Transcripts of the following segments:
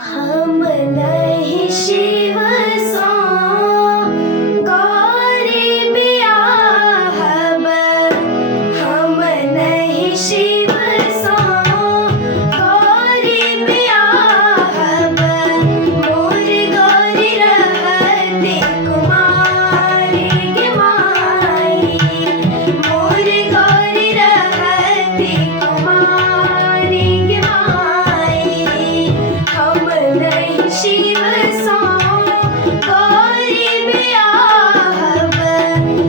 हम नहीं शिव सो गौरी बियाहब हम नहीं शिव सो गौरी बियाहब मोर गौरी रहती कुमारी गे माई मोर गौरी रहती कुमारी गे माई हम नहीं शिव सो गौरी बियाहब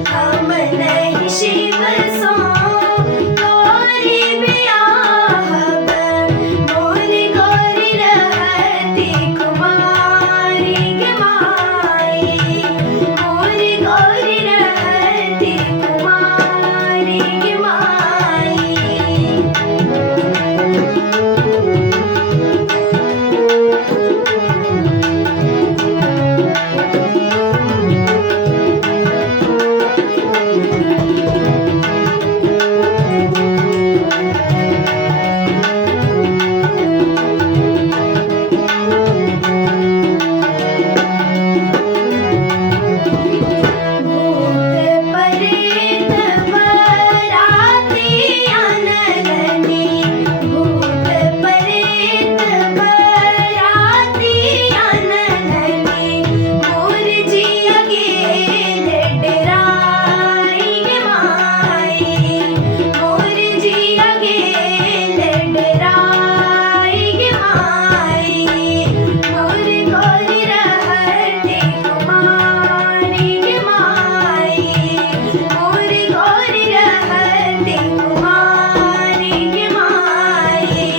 हम नहीं शिव सो गौरी बियाहब मोर गौरी रहती कुमारी गे माई मोर गौरी रहती कुमारी गे माई भूत प्रेत बराती अनलनी भूत प्रेत बराती अनलनी मोर जिया गेल डराई गे माई मोर जिया गेल डराई गे माई मोर गौरी रहती कुमारी गे माई मोर गौरी रहती कुमारी गे माई